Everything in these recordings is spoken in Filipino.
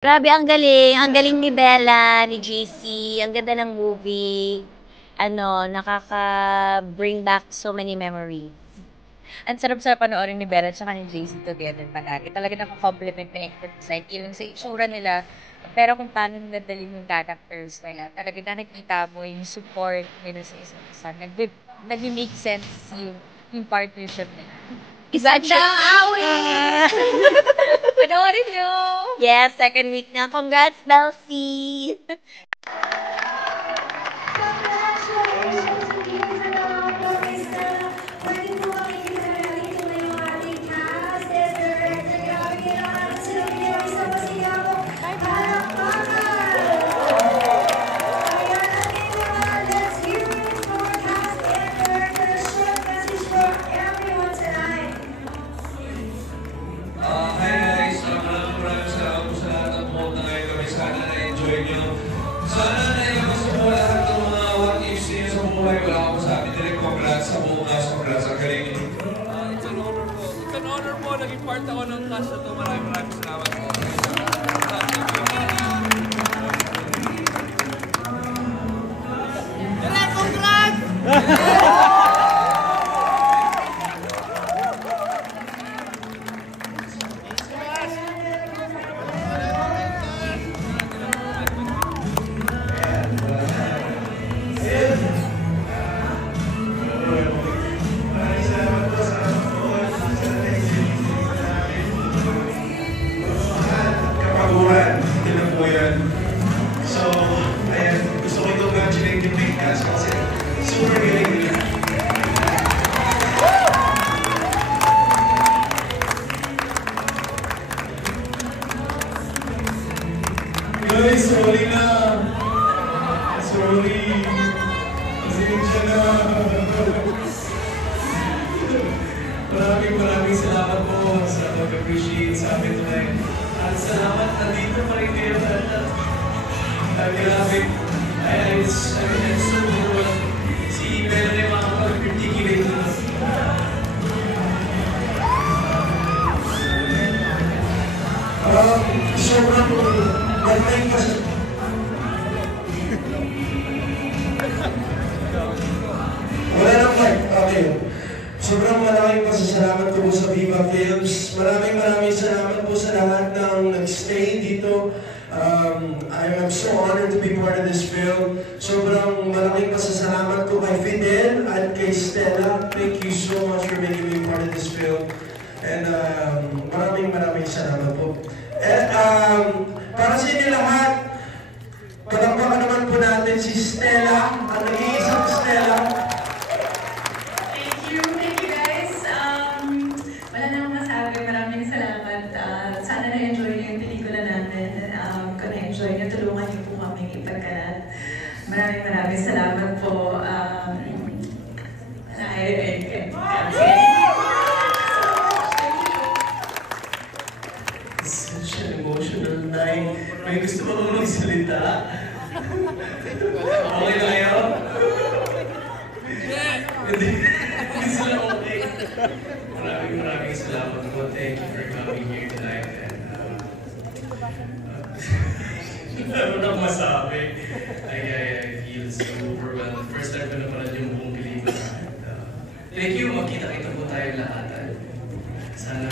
Grabe ang galing ni Bella, ni JC, ang ganda ng movie. Ano, nakaka-bring back so many memories. Ang sarap-sarap panoorin ni Bella tsaka ni JC together palagi. Talaga naka-complement na yung design even sa itsura nila. Pero kung paano nila dalhin yung characters nila, talaga nakikita mo yung support nila sa isa't isa. Nag-make sense yung partnership nila. Isanda awit! Panoorin nyo! Yes, second week na. Congrats, Belsie! Congratulations again sa mga boys na pwede po makikita natin ito na yung ating cast and director. Grabe kailangan sila may isang pasigaw mo. Palakpakan! Ayan, everyone, let's hear it for cast and director. Short message for everyone tonight. Hi guys, maraming salamat po sa lahat ng buong na ngayon kami. Sana na-enjoy nyo. Sana na-iwas mo lahat ng mga what ifs niyo sa buhay. Wala ako sa atin. Direct congrats sa buong cast. Congrats sa galing niyo. It's an honor po. It's an honor po. Naging part ako ng cast na ito. Maraming salamat po. Kapaguran, ito na po yan. So, ayan, gusto ko i-congratulate yung big cast kasi super galing nila. Guys, sorry na. Sorry. Pasensya na. Maraming salamat po sa pag-appreciate sa amin tonight. At salamat na dito pa rin kayo. Grabe. I'm so overwhelmed. Si Bella na yung mga pag-articulate na. Sobrang galing kasi. Wala nang mic. Okay. Sobrang malaking pasasalamat ko po sa Viva Films. Maraming salamat po sa lahat ng nag-stay dito. I am so honored to be part of this film. Sobrang malaking pasasalamat ko kay Fidel at kay Stella. Thank you so much for making me part of this film. And maraming salamat po. And para sa inyo lahat, palakpakan naman po natin si Stella, ang nag-iisang Stella. Thank you guys. Wala namang masabi. Maraming salamat. Sana na-enjoy niyo yung pelikula namin. Kung na-enjoy niyo, tulungan niyo po kami ipagkalat. Maraming salamat po. Such an emotional night. May gusto ko bang magsalita? Okay na kayo? Hindi sila okay. Maraming salamat po. Thank you for coming here tonight. And ano nang masabi? I feel so overwhelmed. First time ko na pala yung buong pelikula. Thank you. Magkita-kita po tayo lahat. Sana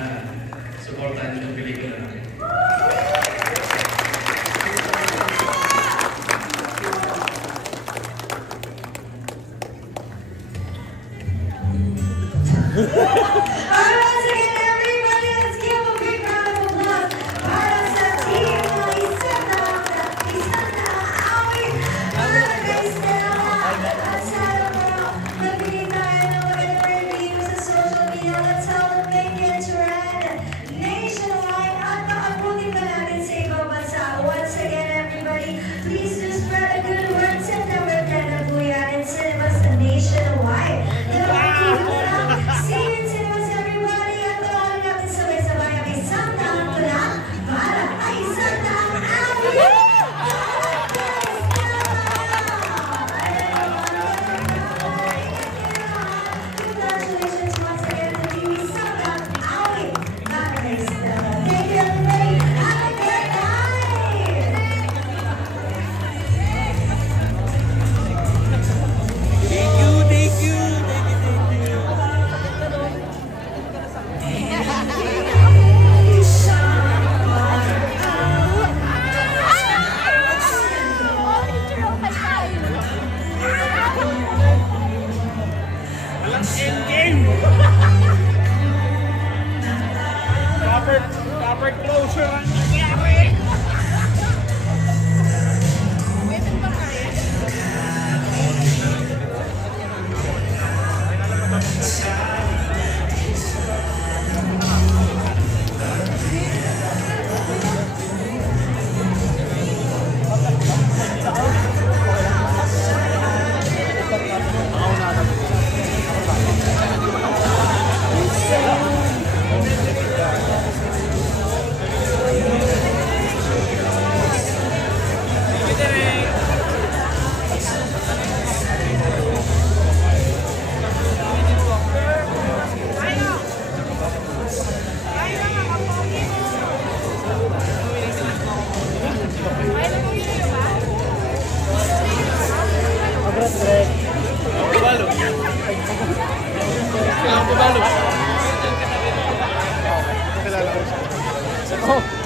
supportan niyo yung pelikula namin. Alright, again, everybody, let's give a big round of applause para sa team ng Isanda Awit. Kay Stella at sana po nagbigay tayo ng magandang review sa social media. Let's help them make it trend nationwide at Oh.